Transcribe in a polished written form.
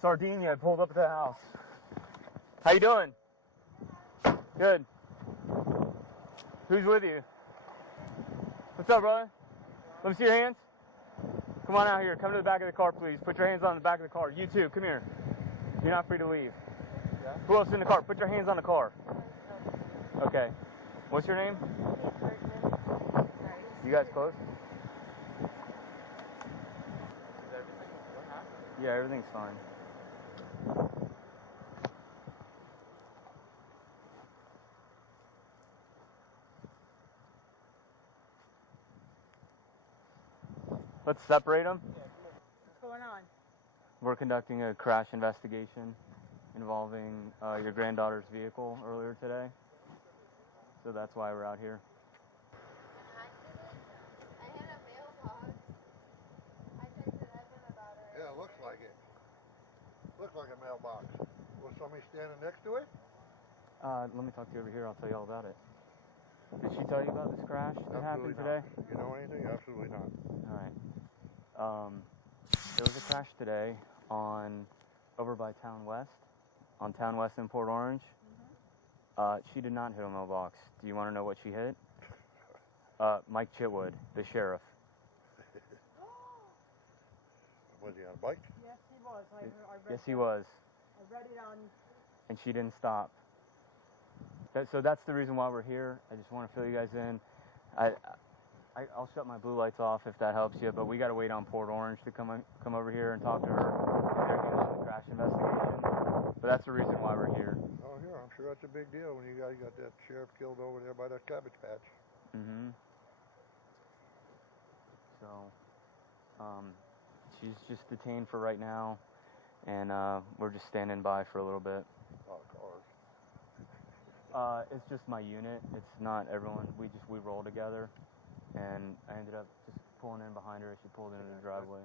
Sardinia pulled up at the house. How you doing? Good. Who's with you? What's up, brother? Let me see your hands. Come on out here. Come to the back of the car, please. Put your hands on the back of the car. You too. Come here. You're not free to leave. Yeah. Who else is in the car? Put your hands on the car. Okay. What's your name? Bergman. You guys close? Is everything? What happened? Yeah, everything's fine. Let's separate them. What's going on? We're conducting a crash investigation involving your granddaughter's vehicle earlier today. So that's why we're out here. I had a mailbox. I texted Evan about it. Yeah, it looks like it. Looks like a mailbox. Was somebody standing next to it? Let me talk to you over here. I'll tell you all about it. Did she tell you about this crash that happened today? You know anything? Absolutely not. All right. There was a crash today over by Town West, on Town West in Port Orange. She did not hit a mailbox. Do you want to know what she hit? Mike Chitwood, the sheriff. Was he on a bike? Yes, he was. I read Yes, he was. I read it on. And she didn't stop. So that's the reason why we're here. I just want to fill you guys in. I'll shut my blue lights off if that helps you, but we got to wait on Port Orange to come over here and talk to her. They're doing the crash investigation. But that's the reason why we're here. Oh, yeah, I'm sure that's a big deal when you guys got that sheriff killed over there by that cabbage patch. Mm-hmm. So, she's just detained for right now, and we're just standing by for a little bit. A lot of cars. It's just my unit. It's not everyone. We roll together, and I ended up just pulling in behind her as she pulled into the driveway.